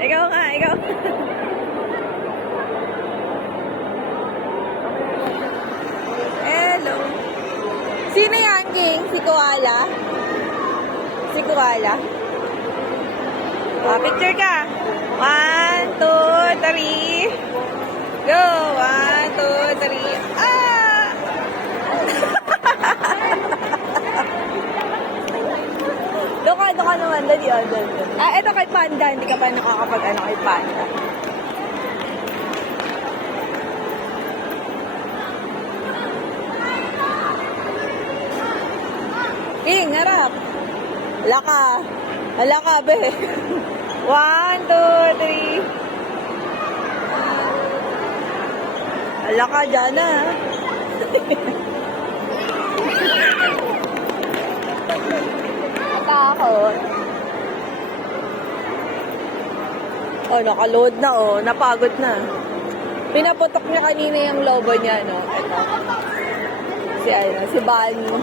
Ikaw nga, ikaw. Hello. Sino yan, King? Si Koala? Si Koala? Picture ka. 1, 2, 3. Go! 1, 2, 3. Ah! Doon ka naman. Dali, doon. Ito kay Panda. Hindi ka pa nakakapag-ano kay Panda. King, harap. Hala ka, be. 1, 2, 3. Hala ka, dyan na. Natakot. Oh, nakaload na, oh. Napagod na. Pinaputok niya kanina yung lobo niya, no? Ito. Si Bunny.